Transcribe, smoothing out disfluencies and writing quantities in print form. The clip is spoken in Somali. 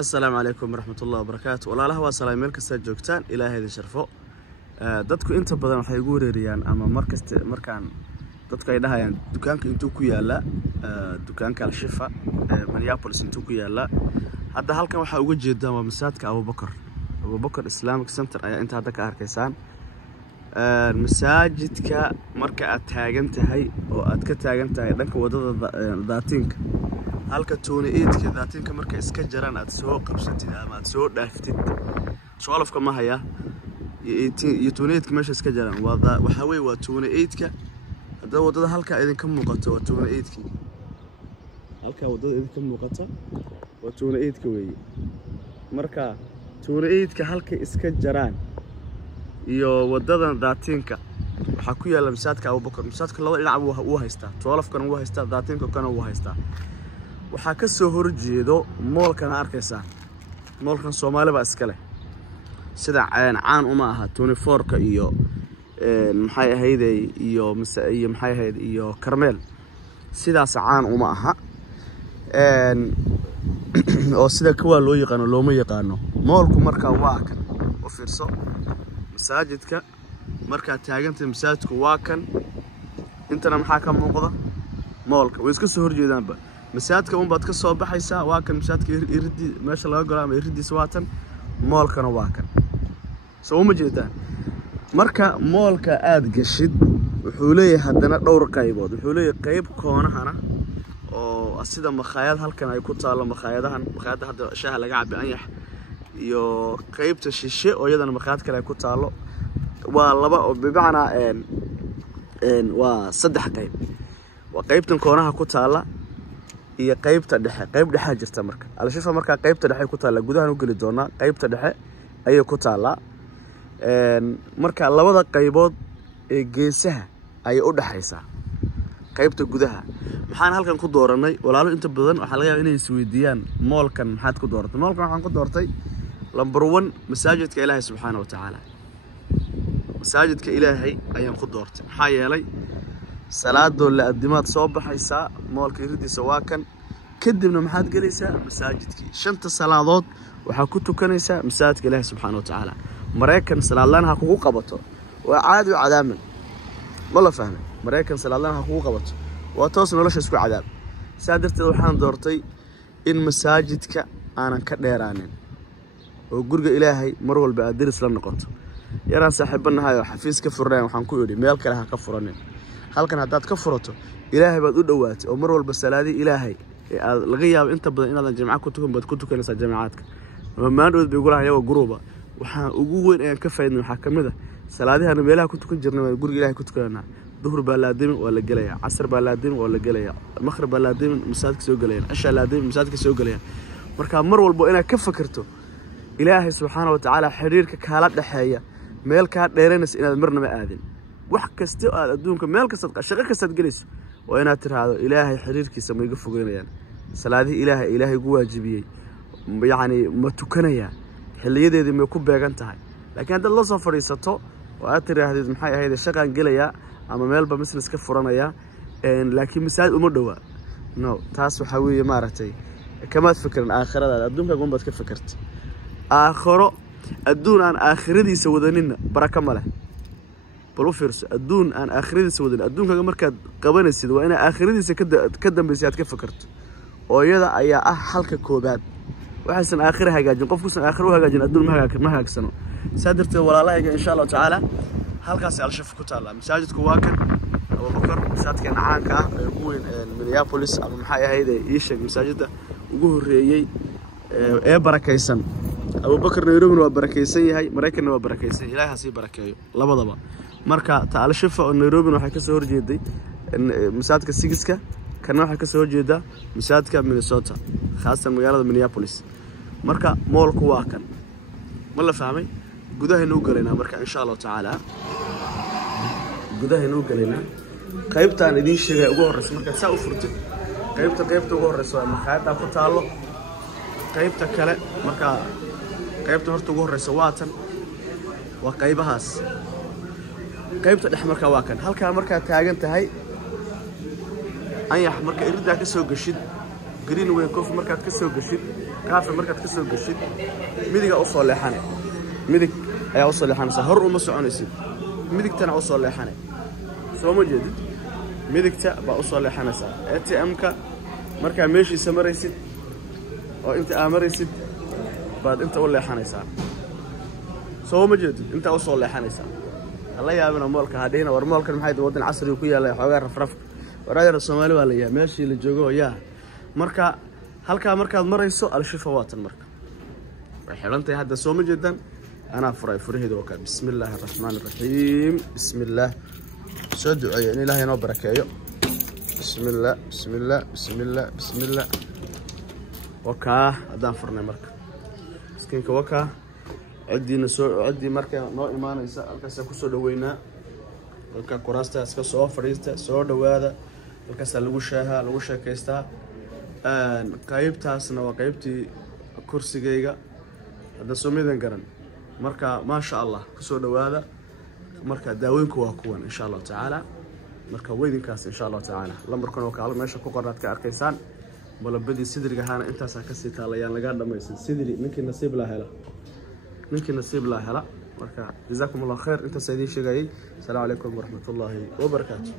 السلام عليكم ورحمة الله وبركاته. والله هو سلام ملك سجوكتان إلى هذا الشرفو. dadku inta badan waxay ugu reeriyaan ama markaan dadku ay dhahayaan dukaanka intuu ku yaala dukaanka Al-Shifa Minneapolis intuu ku yaala hadda halkan waxa uga jeedaa waa masaajidka Abu Bakr Islamic Center ayaa inta hadda ka arkaysaan masaajidka marka aad taagan tahay oo aad ka taagan tahay dhanka wadada daatinka halka tuuneedka daatinka marka iska jaraan aad soo qabsatid ama aad soo dhaaftid su'aalafka ma haya يتونيتك ماشي سكجران وحوي وتونيتك هذا وضد هالك إذا كم مقطع وتونيتك هالك وضد إذا كم مقطع وتونيتك وي مركا تونيتك هالك سكجران يو وضد ذاتينك وحكويا لمساتك أو بكر مساتك الله يلعب وهايستا توالف كان وهايستا ذاتينك كان وهايستا وحكسه هرجيدو مول كان أركيسان مول كان صومالي بأسكله sida caan uma aha 24ka iyo maxay ahayd iyo maxay ahayd iyo Karmel sidaas caan uma aha oo sida kuwa loo yaqaan looma yaqaano moolku marka waa kan u fiirso masaajidka marka taaganta masaajidku waa kan intana maxaa ka muuqda moolka way iska soo horjeedaanba masaajidka baad ka soo baxaysaa waa kan masaajidka iridi meesha laga galo ama iridiisa waa tan moolkana waa kan soo ma jeedaan marka moolka aad gashid wuxuu leeyahay hadana dhowr qaybood wuxuu leeyahay qayb koonahana oo sida makhaayad halkan ay ku taalo makhaayadaha hadda shaaha laga cabi anyax iyo qaybta shishe oo iyadana makhaayad kale ay ku taalo waa laba oo bibacna waa saddex qayb waa qaybtan koonaha ku taala iyo qaybta dhexe qayb dhexe jirta marka Al-Shifa marka qaybta dhexe ku taala gudaha u gali doona qaybta dhexe ayay ku taala marka labada qaybood ee geesaha ay u dhaxaysaa qaybta gudaha maxaan halkan ku dooranay walaalo inta badan waxa laga yaabaa inay isweydiiyaan moolkan maxaad ku dooratay moolkan waxaan ku doortay number 1 masaajidka Ilaahay subhanahu wa ta'ala masaajidka Ilaahay ayaan ku doortay maxaa yeelay salaado la adimaad soo baxaysaa moolka iridiisa waa kan kadibna maxaad galaysaa masaajidkii shanta salaadood waxa ku tukanaysaa masaajidka Ilaahay subhanahu wa ta'ala mareykan salaadlaan ha kugu qabato waa caadi cadaaman wala fahmay mareykan salaadlaan ha kugu qabato waa toos nolosha isku cadaab saadirteed waxaan doortay in masaajidka aanan ka dheeraanin oo guriga Ilaahay mar walba aad diris la noqoto yaraan saaxiibanahay oo xafiis ka furnay waxaan ku yiri meel kale ha ka furanin halkan hadaad ka furato Ilaahay baad u dhawaatay oo mar walba salaadii Ilaahay laga yaabo inta badan inaad jamacad ku tukan baad ku tukanaysaa jamaacadka maamaandood bay gulaha yaga guruba waxa ugu weyn ee ka faa'iidno waxa kamida salaadaha meelaha ku tukan jirnay guriga Ilaahay ku tukanaa duhur baa laadimin waa la galaya casr baa laadimin waa la galaya maghrib baa laadimin masaajidka soo galaya isha laadimin masaajidka soo galaya marka mar walba inaad ka fakirto Ilaahay subhanahu wa ta'ala xiriirka kala dhaxeeya meel ka dheeranaysa inaad marnaba aadin wax kasta oo aad adduunka meel kasta shaqo kasta galayso waa inaad tiraahdo Ilaahay xiriirkiisa ma iga fogeynayaan salaadii Ilaahay ugu waajibiyay yani ma tukanaya xiliyadeedii ma ku beegan tahay laakiin hadda la soo fariisato oo aad tiraahdo maxay ahayd shaqan galaya ama meelba business ka furanaya laakiin masaajid uma dhawa no taas waxa weeye maaragtay kama fikran aakhirada adduunka go'an ka fikirta aakhiro adduun aan aakhiradiisa wadanin baraka ma leh bal fiirso adduun aan aakhiradiisa wadanin adduunka markaad qabanaysid waa in aakhiradiisa ka dambaysid aad ka fikirto oo iyada ayaa ah halka koobaad waxaan aakhira hagaajin qofkuusan aakhiro hagaajin adduun ma hagaagsano saadirteed walaalahayga insha Allah ta'ala halkaas Al-Shifa ku taala masaajidku waa kan Abu Bakr masaajidka caanka ah ee ugu weyn Minneapolis ama maxay ahayd Isha masaajidda ugu horeeyay ee barakaysan Abu Bakr Nairobi waa barakaysan yahay Mareykanna waa barakaysan Ilaahay ha sii barakeeyo labadaba marka Al-Shifa oo Nairobi waxay ka soo horjeeday masaajidka Sigiska kana waxa ka soo horjeeda masaajidka Minnesota khaasan magaalada Minneapolis marka moolku waa kan ma la fahmay gudaha inuu galeena marka insha Allah ta'ala gudaha inuu galeena qaybtaan idin sheegay ugu horeysa marka saa u furtid qaybta ugu horeysa waa makhaayada ku taalo qaybta kale marka qaybta horta ugu horeysa waa tan waa qaybahaas qaybta dhex marka waa kan halka marka taagan tahay ayax marka irida ka soo gashid greenway coffee markaad ka soo gashid cafe markaad ka soo gashid midiga u soo leexanay midig ayaa u soo leexanaysa hor uma soconaysid midigtana u soo leexanay soo ma jeedid midigta baa u soo leexanaysa ATM-ka markaa meeshiisa maraysid oo inta aad maraysid baad inta u leexanaysaa soo ma jeedid inta u soo leexanaysaa la yaabina moolka hadheena war moolkan maxay wadan casri ku yaalay xoogaa rafraf waraayada Soomaali waa la yahay meeshii la joogo yaa marka halka markaad marayso al-shifa waatan marka way xirantay hadda soo ma jeedan ana furaheedo ka bismillaahir rahmaanir rahiim bismillaah soo duceeyo in Ilaahay noo barakeeyo bismillaah bismillaah bismillaah bismillaah waka hadaan furnay marka iskiinka waka عدي مركا نوع إيمانيسا الكاسة كسر دوينا الكا كوراستا اسكا فريستا سو دوادا الكاسة لوشها كيستا قايبتها سنة وقايبتي كرسي جيجا هذا سوميدن قرن مركا ما شاء الله كسر دوادا مركا داوينكو واكوان إن شاء الله تعالى مركا ويدن كاس إن شاء الله تعالى لما ركنا وكالة ماشا كوكرات كأركيسان ولا بدي صدري جهانا أنت ساكسي تاليان لقاعد ما يصير صدري ممكن نصيب له هلا ممكن نصيب له هلا جزاكم الله خير انت سيدي شقاي السلام عليكم ورحمة الله وبركاته.